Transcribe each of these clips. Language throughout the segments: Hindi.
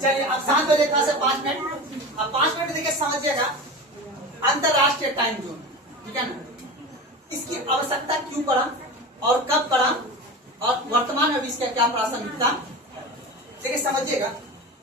चलिए अब शांत हो जाए थोड़ा सा 5 मिनट। अब 5 मिनट देखिए समझिएगा, अंतरराष्ट्रीय टाइम जोन, ठीक है ना, इसकी आवश्यकता क्यों पड़ा और कब पड़ा और वर्तमान में इसका क्या प्रासंगिकता, देखिए समझिएगा।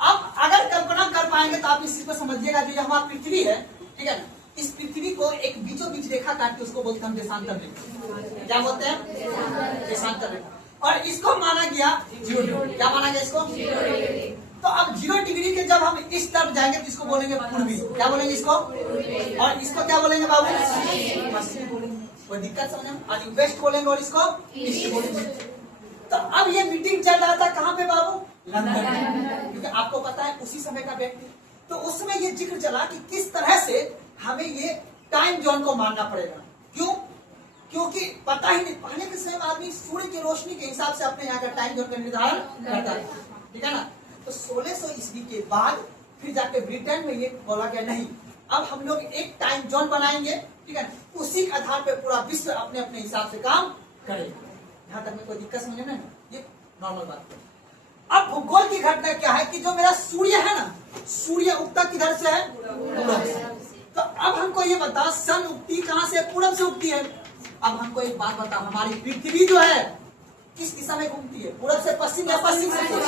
अब अगर कल्पना कर पाएंगे तो आप इस चीज को समझिएगा, जो हमारा पृथ्वी है, ठीक है ना, इस पृथ्वी को एक बीचों बीच रेखा काट के उसको बोलते हैं देशांतर रेखा। क्या बोलते हैं? देशांतर रेखा। और इसको माना गया 0 डिग्री। क्या माना गया इसको? 0 डिग्री। तो अब 0 डिग्री के जब हम इस तरफ जाएंगे तो इसको बोलेंगे पूर्वी। क्या बोलेंगे इसको? और इसको क्या बोलेंगे बाबू? पश्चिमी बोलेंगे। कोई दिक्कत समझ में? आज वेस्ट बोलेंगे और इसको ईस्ट बोलेंगे। तो अब ये मीटिंग चल रहा था कहाँ पे बाबू? लंदन। क्योंकि आपको पता है उसी समय का व्यक्ति, तो उस समय ये जिक्र चला कि किस तरह से हमें ये टाइम जोन को मानना पड़ेगा। क्यों? क्योंकि पता ही नहीं, पहले के समय आदमी सूर्य की रोशनी के हिसाब से अपने यहाँ का टाइम जोन का निर्धारण करता है, ठीक है ना। तो 1600 ईस्वी के बाद फिर जाके ब्रिटेन में ये बोला गया नहीं, अब हम लोग एक टाइम जोन बनाएंगे, ठीक है, उसी के आधार पर पूरा विश्व अपने अपने हिसाब से काम करेगा। यहाँ तक में कोई दिक्कत समझे ना, ये नॉर्मल बात है। अब भूगोल की घटना क्या है कि जो मेरा सूर्य है ना, सूर्य उगता किधर से है? पूरब से। तो अब हमको ये बता, सन उगती कहाँ से? पूरब से उगती है। अब हमको एक बात बता, हमारी पृथ्वी जो है किस दिशा में घूमती है? पूरब से पश्चिम या पश्चिम से पूर्व?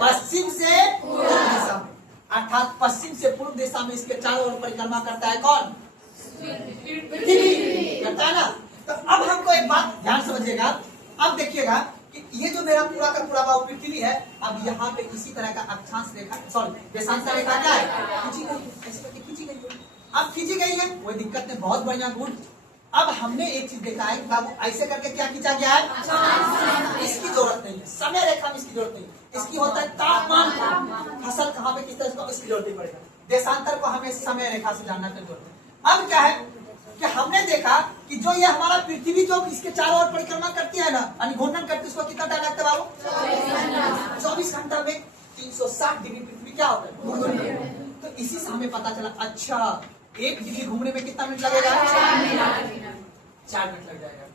पश्चिम से पूर्व दिशा में, अर्थात पश्चिम से पूर्व दिशा में इसके चारों ओर परिक्रमा करता है कौन? पृथ्वी करता है ना। तो अब हमको एक बात ध्यान समझिएगा, अब देखिएगा कि ये जो मेरा पूरा का पूरा पृथ्वी है, अब यहाँ पे इसी तरह का अक्षांश रेखा, सॉरी देशांतर रेखा क्या है? खींची गई, ऐसे करके खींची गई है। अब खींची गई है, कोई दिक्कत नहीं, बहुत बढ़िया, गुड। अब हमने एक चीज देखा है बाबू, ऐसे करके क्या खींचा गया है? इसकी जरूरत नहीं है, समय रेखा में इसकी जरूरत नहीं है। इसकी होता है तापमान, फसल कहाँ पे किस तरह, इसकी जरूरत नहीं पड़ेगा। देशांतर को हमें समय रेखा से जानना की जरूरत है। अब क्या है कि हमने देखा कि जो ये हमारा पृथ्वी जो इसके चारों ओर परिक्रमा करती है ना, यानी घूर्णन करती है, उसको कितना टाइम लगता है बाबू? 24 घंटा में 360 डिग्री पृथ्वी क्या होता है? तो इसी से हमें पता चला, अच्छा 1 डिग्री घूमने में कितना मिनट लगेगा? 4 मिनट लग जाएगा,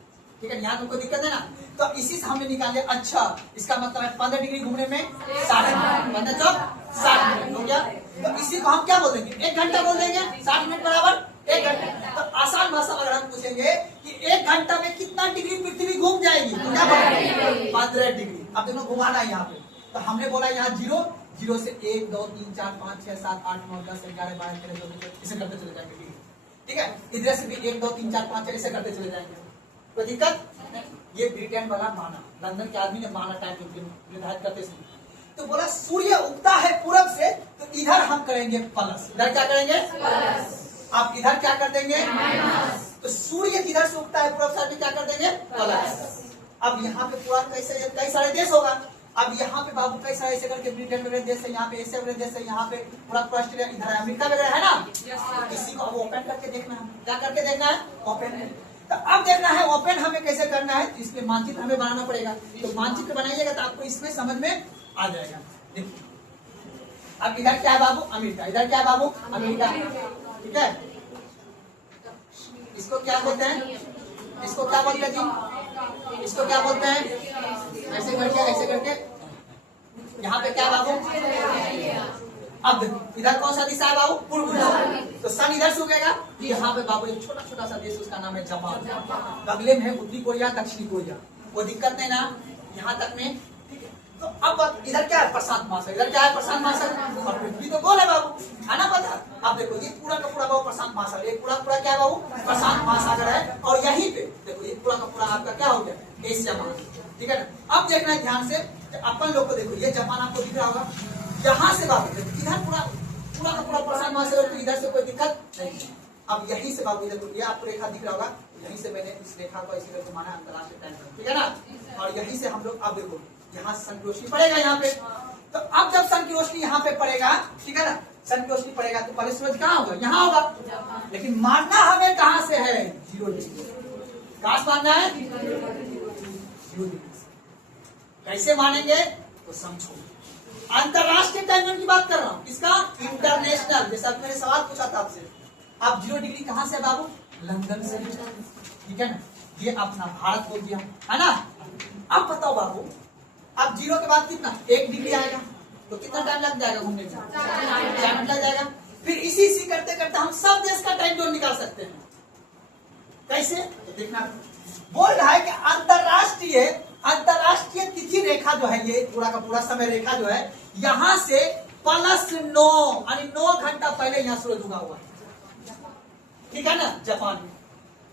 ठीक है। यहाँ तुमको दिक्कत है ना, तो इसी से हमने निकाले, अच्छा इसका मतलब है 15 डिग्री घूमने में 60 मिनट, 15 चौक 60 मिनट हो गया। तो इसी को हम क्या बोल देंगे? 1 घंटा बोल देंगे। 60 मिनट बराबर 1 घंटा। तो आसान भाषा अगर हम पूछेंगे कि 1 घंटा में कितना डिग्री पृथ्वी घूम जाएगी, तो क्या बोलेंगे? 15 डिग्री। अब देखो घुमाना है यहाँ पे, तो हमने बोला यहाँ 0 से 1 2 3 4 5 6 7 8 9 10 11 12 13 14 इसे करते चले जाएंगे, ठीक है। इधर से भी 1 2 3 4 5 6 ऐसे करते चले जाएंगे, कोई दिक्कत नहीं। ये ब्रिटेन वाला माना, लंदन के आदमी ने माना टाइम निर्धारित करते समय। तो बोला सूर्य उगता है पूरब से, तो इधर हम करेंगे प्लस, इधर क्या करेंगे? प्लस। आप इधर क्या कर देंगे? माइनस। तो सूर्य इधर से उगता है पूरब साइड में, क्या कर देंगे? प्लस। अब यहाँ पे पूरा कई सारे देश होगा। अब यहाँ पे बाबू कई सारे ऐसे करके ब्रिटेन वगैरह देश है, यहाँ पे एशिया वगैरह देश है, यहाँ पे पूरा ऑस्ट्रेलिया, इधर अमेरिका वगैरह है ना। इसी को अब ओपन करके देखना है, क्या करके देखना है? ओपन। तो अब देखना है ओपन हमें कैसे करना है, तो इसमें मानचित्र हमें बनाना पड़ेगा। तो मानचित्र बनाइएगा तो आपको इसमें समझ में आ जाएगा। देखिए अब इधर क्या है बाबू? अमेरिका। इधर क्या है बाबू? अमेरिका, ठीक है। इसको क्या बोलते हैं? इसको क्या बोलते हैं जी? इसको क्या बोलते हैं? ऐसे करके यहाँ पे क्या बाबू? अब इधर कौन सा दिशा है बाबू? पूर्व दिशा। तो सन इधर से उगेगा। यहाँ पे बाबू एक छोटा छोटा सा देश, उसका नाम है जापान। बगले में है उत्तरी कोरिया, दक्षिणी कोरिया, कोई दिक्कत नहीं ना यहाँ तक में, ठीक है। तो अब इधर क्या है? प्रशांत महासागर। इधर क्या है? प्रशांत महासागर। और पृथ्वी तो गोल है बाबू, है ना पता? अब देखो ये पूरा का पूरा बाबू प्रशांत महासागर, ये पूरा क्या है बाबू? प्रशांत महासागर है। और यहीं पे देखो ये पूरा का पूरा आपका क्या हो गया? एशिया महासागर, ठीक है ना। अब देखना है ध्यान से, अपन लोग को देखो, ये जापान आपको दिख रहा होगा, यहाँ से बाबू इधर पूरा का पूरा प्रशांत महासागर, तो इधर से कोई दिक्कत नहीं। अब यहीं से बाबू इधर ये आपको रेखा दिख रहा होगा, यहीं से मैंने इस रेखा को इसी तरह माना अंतरराष्ट्रीय टाइम, ठीक है ना। और यहीं से हम लोग अब देखो यहाँ सन की रोशनी पड़ेगा यहाँ पे। तो अब जब सन की रोशनी यहाँ पे पड़ेगा, ठीक है ना, सन की रोशनी पड़ेगा तो पहले सूरज कहाँ होगा? यहाँ होगा। लेकिन मानना हमें कहाँ से है? 0 डिग्री। कहाँ से मानना है? 0 डिग्री। कैसे मानेंगे तो समझो, अंतरराष्ट्रीय टाइम की बात कर रहा हूँ, इसका इंटरनेशनल, जैसा मैंने सवाल पूछा था आपसे। अब 0 डिग्री कहाँ से बाबू? लंदन से, ठीक है ना। ये अपना भारत हो गया, है ना। अब बताओ बाबू, अब 0 के बाद कितना 1 डिग्री आएगा, तो कितना टाइम लग जाएगा घूमने में? 4 मिनट लग जाएगा। फिर इसी करते करते हम सब देश का टाइम जोन निकाल सकते हैं। कैसे? तो देखना, बोल रहा है कि अंतरराष्ट्रीय तिथि रेखा जो है, ये पूरा का पूरा समय रेखा जो है, यहां से +9 यानी 9 घंटा पहले यहाँ सूरज उगा हुआ है। ठीक है ना, जापान में।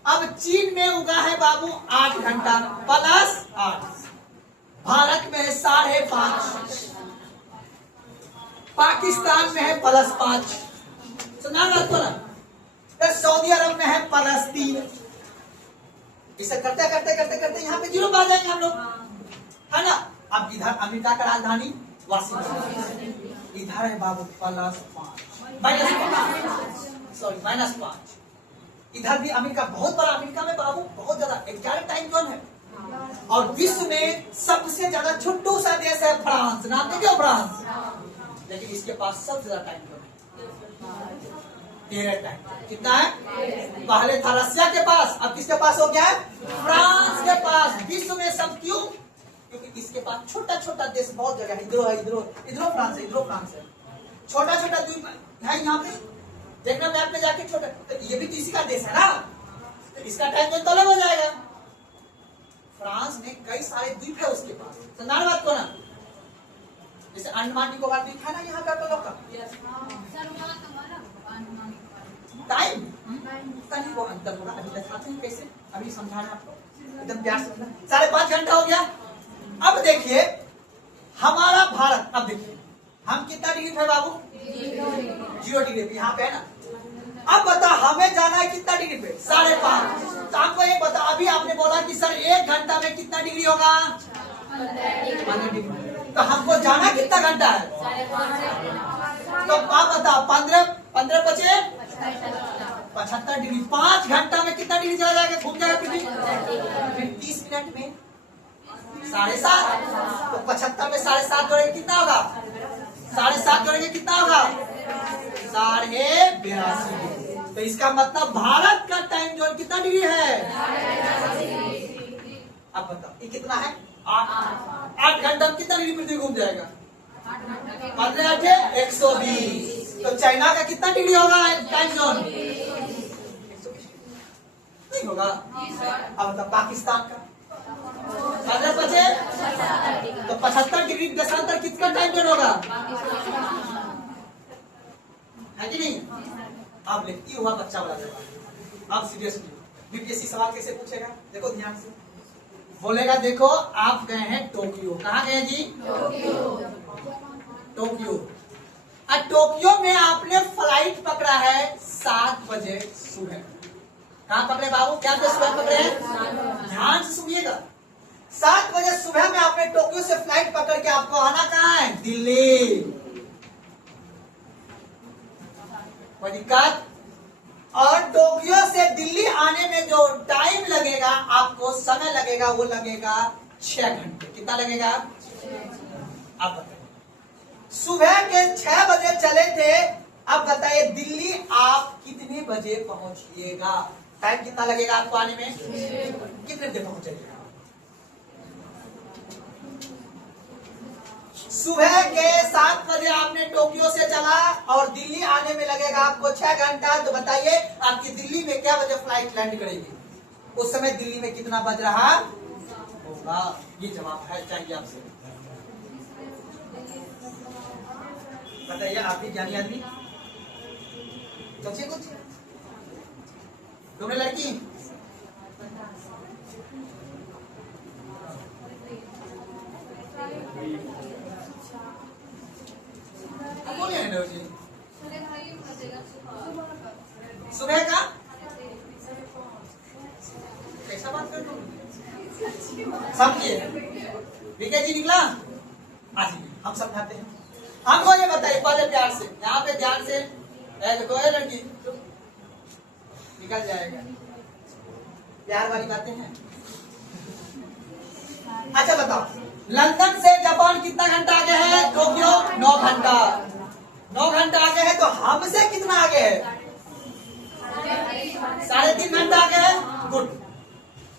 अब चीन में उगा है बाबू 8 घंटा +8। भारत में है 5.5, पाकिस्तान में है +5, सुना ना तो ना, सऊदी अरब में है +3। इसे करते करते करते करते यहाँ पे 0 पा जाएंगे हम लोग, है ना। अब इधर अमेरिका का राजधानी वाशिंगटन, इधर है बाबू -5। इधर भी अमेरिका बहुत बड़ा, अमेरिका में बाबू बहुत ज्यादा 11 टाइम जोन है। और विश्व में सबसे ज्यादा छोटू सा देश है फ्रांस, नाम देखिए फ्रांस, लेकिन इसके पास सबसे ज्यादा टाइम जोन है 13 टाइम। कितना है? पहले था रशिया के पास, अब किसके पास हो गया है? फ्रांस के पास। विश्व में सब क्यों? क्योंकि इसके पास छोटा छोटा देश बहुत जगह है, इधरो फ्रांस है, छोटा छोटा द्वीप है यहाँ पे, देखना मैप में जाके छोटा, तो ये भी तो इसी का देश है ना, तो इसका टाइम जोन तो अलग हो जाएगा। फ्रांस में कई सारे द्वीप है उसके पास, समझना बात को ना। जैसे अंडमान निकोबार द्वीप है ना यहाँ पे आप लोग का, टाइम कहीं वो अंतर होगा, अभी दिखाते हैं कैसे, अभी समझाना आपको एकदम प्यार से। 5.5 घंटा हो गया। अब देखिए हमारा भारत, अब देखिए हम कितना डिग्री पे बाबू? 0 डिग्री पे, यहाँ पे है ना। अब बता हमें जाना है कितना डिग्री पे? 5.5। तो आपको एक बता, अभी आपने बोला कि सर 1 घंटा में कितना डिग्री होगा? 15 डिग्री। तो हमको जाना कितना घंटा है? तो आप बताओ 15 बचे 75 डिग्री। 5 घंटा में कितना डिग्री चला जाएगा, घूम जाएगा पृथ्वी? फिर 30 मिनट में 7.5, तो 75 में 7.5 जोड़ेंगे कितना होगा? 7.5 जोड़ेंगे कितना होगा? 82.5। तो इसका मतलब भारत का टाइम जोन कितना डिग्री है? अब बताओ ये कितना है? 8 घंटा में कितना डिग्री पृथ्वी घूम जाएगा? 15 × 120। तो चाइना का कितना डिग्री होगा टाइम जोन? नहीं होगा। अब बताओ पाकिस्तान का 15 बचे, तो 75 डिग्री देशांतर कितना टाइम जोन होगा? है कि नहीं? अब देखती हुआ बच्चा वाला जवाब। अब सीरियसली बीपीएससी सवाल कैसे पूछेगा, देखो ध्यान से बोलेगा। देखो आप गए हैं टोक्यो, कहाँ गए जी? टोक्यो। टोक्यो में आपने फ्लाइट पकड़ा है 7 बजे सुबह। कहाँ पकड़े बाबू? क्या सुबह पकड़े हैं? ध्यान से सुनिएगा। 7 बजे सुबह में आपने टोक्यो से फ्लाइट पकड़ के आपको आना कहाँ है? दिल्ली। कोई दिक्कत? और टोक्यो से दिल्ली आने में जो टाइम लगेगा, आपको समय लगेगा, वो लगेगा 6 घंटे। कितना लगेगा? आप बताइए। सुबह के 6 बजे चले थे, अब बताइए दिल्ली आप कितने बजे पहुंचिएगा? टाइम कितना लगेगा आपको आने में? कितने बजे पहुंचेगा? सुबह के 7 बजे आपने टोक्यो से चला और दिल्ली आने में लगेगा आपको 6 घंटा। तो बताइए आपकी दिल्ली में क्या बजे फ्लाइट लैंड करेगी? उस समय दिल्ली में कितना बज रहा होगा? ये जवाब है चाहिए आपसे। बताइए आप भी ज्ञानी आदमी, सोचिए कुछ। दोनों लड़की बोलिए जी। सुबह का कैसा बात कर रहे हो? समझिए विकेट जी निकला, आज हम समझाते हैं। हमको ये बताइए पहले प्यार से, यहाँ पे ध्यान से देखो लड़की निकल जाएगा, प्यार वाली बातें हैं। अच्छा बताओ लंदन से जापान कितना घंटा आगे है? टोक्यो 9 घंटा। 9 घंटा आगे है, तो हमसे कितना आगे है? 3.5 घंटा आगे है। गुड।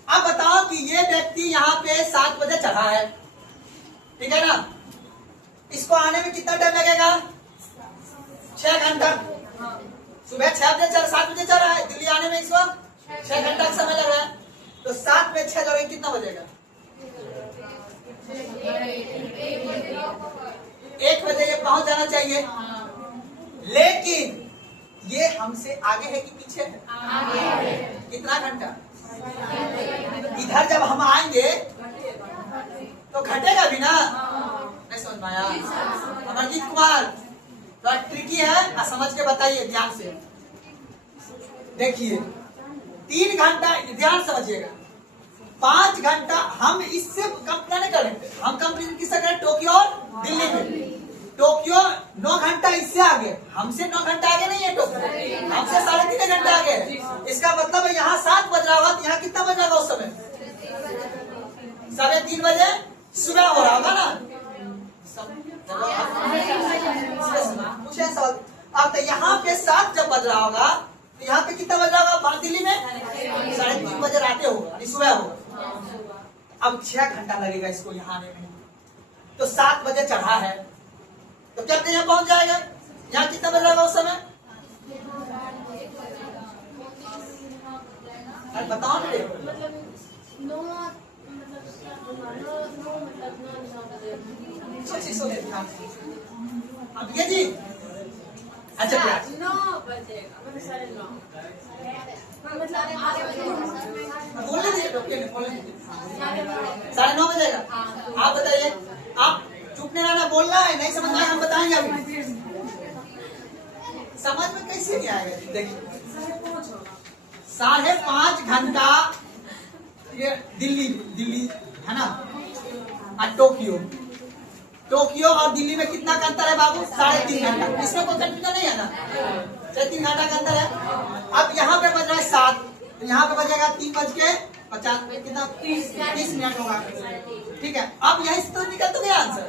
अब बताओ कि ये व्यक्ति यहाँ पे 7 बजे चढ़ा है, ठीक है ना। इसको आने में कितना टाइम लगेगा? 6 घंटा। सुबह 6 बजे 7 बजे चल रहा है, दिल्ली आने में इसको 6 घंटा का समय लग रहा है। तो 7 में 6 जोड़ेंगे कितना बजेगा? 1 बजे ये पहुंच जाना चाहिए। लेकिन ये हमसे आगे है कि पीछे है? आगे है। कितना घंटा? इधर जब हम आएंगे तो घटेगा भी ना? नहीं समझ में आया? अमरजीत कुमार थोड़ा ट्रिकी है, समझ के बताइए ध्यान से। देखिए 3 घंटा, ध्यान समझिएगा। 5 घंटा हम इससे कंपेयर नहीं करेंगे, हम कंपेयर किससे करें? टोक्यो और दिल्ली में। टोक्यो 9 घंटा इससे आगे, हमसे 9 घंटा आगे नहीं है टोक्यो, हमसे 3.5 घंटा आगे है। इसका मतलब है यहाँ 7 बज रहा होगा, तो यहाँ कितना बज रहा होगा उस समय? 3:30 बजे सुबह हो रहा होगा ना। पूछे सवाल। अब तो यहाँ पे 7 जब बज रहा होगा तो यहाँ पे कितना बज रहा होगा? दिल्ली में 3:30 बजे रातें होगा, सुबह होगा। अब 6 घंटा लगेगा इसको यहाँ आने में। तो 7 बजे चढ़ा है तो क्या यहाँ पहुंच जाएगा? यहाँ कितना बज रहा होगा उस समय? बताओ ना। अब ये जी अच्छा 9 बजेगा, मतलब 9:30। बोलने दीजिए, डॉक्टर ने बोलने दीजिए। 9:30 बजेगा। आप बताइए, आप चुप नहीं रहना, बोलना है। नहीं समझ में आया हम बताएंगे अभी। समझ में कैसे नहीं आएगा? देखिए 5.5 घंटा ये दिल्ली है ना, और टोक्यो और दिल्ली में कितना का अंतर है बाबू? 3.5 घंटा। इसमें कोई कंफ्यूजन नहीं है ना? 3 घंटा का अंतर है। अब यहाँ पे बज रहा है 7, तो यहाँ पे बजेगा 3:50 कितना? 30 मिनट होगा। ठीक है, अब यही से तो निकल तो गया आंसर।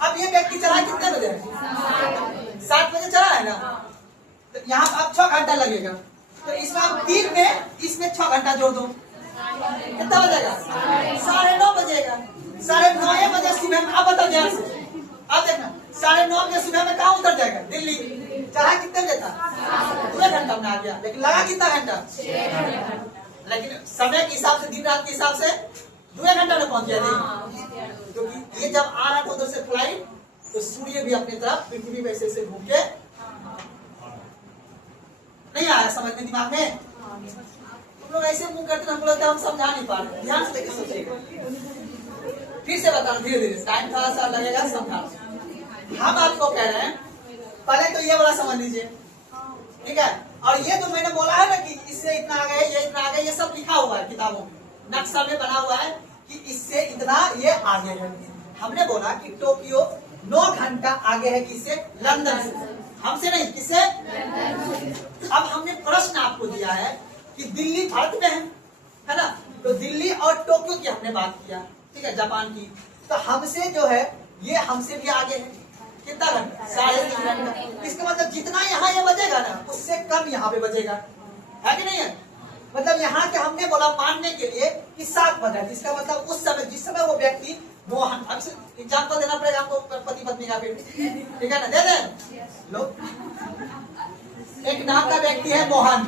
अब ये व्यक्ति चला कितने बजे? 7 बजे चला है ना, तो यहाँ अब 6 घंटा लगेगा। तो इसमें आप 3 में इसमें 6 घंटा जोड़ दो, कितना बजेगा? 9:30 बजेगा। 9:30 बजे सुबह में। अब बताओ ध्यान से, अब देखना 9:30 बजे सुबह में कहाँ उतर जाएगा? दिल्ली। चढ़ा कितने बजे था? 2 घंटा में आ गया, लेकिन लगा कितना घंटा? 6 घंटा। लेकिन समय के हिसाब से, दिन रात के हिसाब से 2 घंटा में पहुंच गया। क्योंकि ये जब आ रहा था उधर से फ्लाइट, तो सूर्य भी अपनी तरफ पृथ्वी वैसे से घूम के नहीं आया समझ में दिमाग में। तुम लोग ऐसे मुंह करते, हमको लगता है हम समझा नहीं पा रहे। ध्यान से देखिए, सोचिएगा। फिर से बता धीरे धीरे, टाइम थोड़ा सा लगेगा समझा। हम आपको कह रहे हैं पहले तो ये वाला समझ लीजिए, ठीक है। और ये जो मैंने बोला है ना कि इससे इतना आ गए, ये इतना आ गए, ये सब लिखा हुआ है किताबों में, नक्शा में बना हुआ है कि इससे इतना ये आगे है। हमने बोला कि टोक्यो 9 घंटा आगे है किससे? लंदन से। हमसे नहीं, किससे? अब हमने प्रश्न आपको दिया है कि दिल्ली भारत में है ना, तो दिल्ली और टोक्यो की हमने बात किया, ठीक है, जापान की। तो हमसे जो है ये हमसे भी आगे है, कितना घंटा? 3.5 घंटा। इसका मतलब जितना यहाँ ये बजेगा ना, उससे कम यहाँ पे बजेगा, है कि नहीं है? मतलब यहाँ के हमने बोला मानने के लिए कि 7 बजा, इसका मतलब उस समय जिस समय वो व्यक्ति मोहन, अब एग्जाम्पल देना पड़ेगा हमको पति पत्नी का भी, ठीक है ना? दे दे लो। एक नाम का व्यक्ति है मोहन,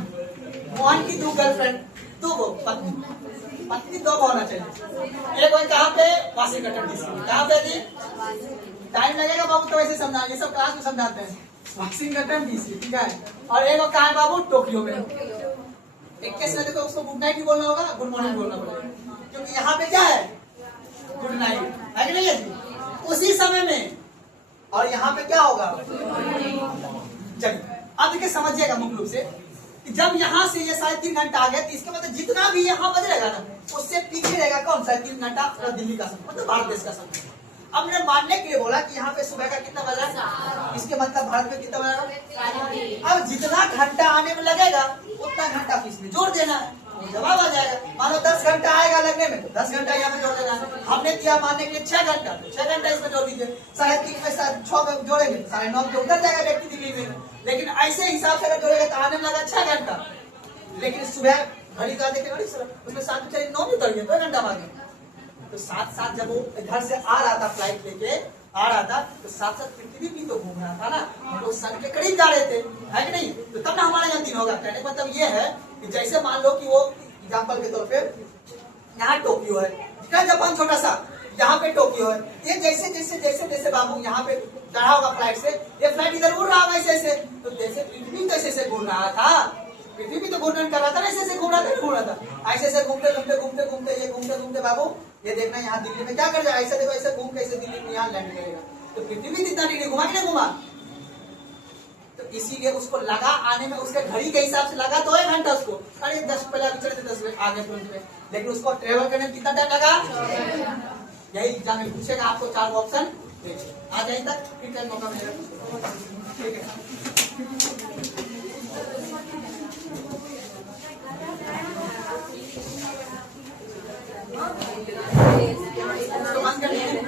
मोहन की 2 गर्लफ्रेंड, 2 पत्नी 2 होना चाहिए। एक कहाँ पे? Washington DC. कहाँ पे जी? टाइम लगेगा बाबू, तो ऐसे समझा, ये सब क्लास में समझाते हैं। वाशिंगटन डीसी, ठीक है। और एक कहाँ है बाबू? टोक्यो में। एक केस में देखो, उसको गुड नाइट भी बोलना होगा, गुड मॉर्निंग बोलना पड़ेगा, क्योंकि यहाँ पे क्या है? गुड नाइट, है कि नहीं है जी? उसी समय में। और यहाँ पे क्या होगा? चलिए अब देखिए, समझिएगा मुख्य रूप से कि जब यहाँ से ये 3.5 घंटा आ गया, तो इसके मतलब जितना भी यहाँ बदलेगा ना, उससे पीछे रहेगा कौन? 3.5 घंटा दिल्ली का समय, मतलब भारत देश का समय। अब मैंने मानने के लिए बोला कि यहाँ पे सुबह का कितना बज रहा है, इसके मतलब भारत में कितना बज रहा है। अब जितना घंटा आने में लगेगा उतना घंटा इसमें जोड़ देना है, जवाब आ जाएगा। मानो 10 घंटा आएगा लगने में, तो 10 घंटा यहाँ पे जोड़ देना है। हमने दिया मानने के लिए 6 घंटा, तो 6 घंटा इसमें जोड़ दीजिए। 3.5 में 6 जोड़ेंगे, 9:30 पे उतर जाएगा व्यक्ति दिल्ली में। लेकिन ऐसे हिसाब से अगर जोड़ेगा तो आने में लगा 6 घंटा, लेकिन सुबह घड़ी का देखेगा उसमें 7 9 में उतर गया, 2 घंटा बाद। तो साथ साथ जब वो घर से आ रहा था फ्लाइट लेके आ रहा था तो साथ साथ पृथ्वी भी तो घूम रहा था ना, हम लोग सन के करीब जा रहे थे, है कि नहीं? तो तब ना हमारा यहाँ दिन होगा। कहने का मतलब ये है कि जैसे मान लो कि वो एग्जाम्पल के तौर पे यहाँ टोक्यो है, कितना जापान छोटा सा, यहाँ पे टोक्यो है, ये जैसे जैसे जैसे जैसे बाबू यहाँ पे चढ़ा होगा फ्लाइट से, ये फ्लाइट इधर उड़ रहा होगा ऐसे ऐसे, तो जैसे पृथ्वी कैसे से घूम रहा था, पृथ्वी भी तो घूर्णन कर रहा था ना, ऐसे ऐसे घूम रहा था, घूम रहा था, ऐसे ऐसे घूमते घूमते घूमते घूमते ये घूमते घूमते बाबू ये देखना यहाँ दिल्ली में क्या कर जाएगा, ऐसे देखो ऐसे घूम के ऐसे दिल्ली में यहाँ लैंड करेगा, तो पृथ्वी भी कितना डिग्री घुमा कि नहीं घुमा? तो इसीलिए उसको लगा आने में, उसके घड़ी के हिसाब से लगा तो 1 घंटा उसको, अरे 10 पहले अभी चले थे 10 बजे आगे तुरंत में, लेकिन उसको ट्रेवल करने में कितना टाइम लगा? यही एग्जाम में पूछेगा आपको 4 ऑप्शन आ जाए तक, फिर टाइम मौका मिलेगा, ठीक है। तो बंद कर दीजिए।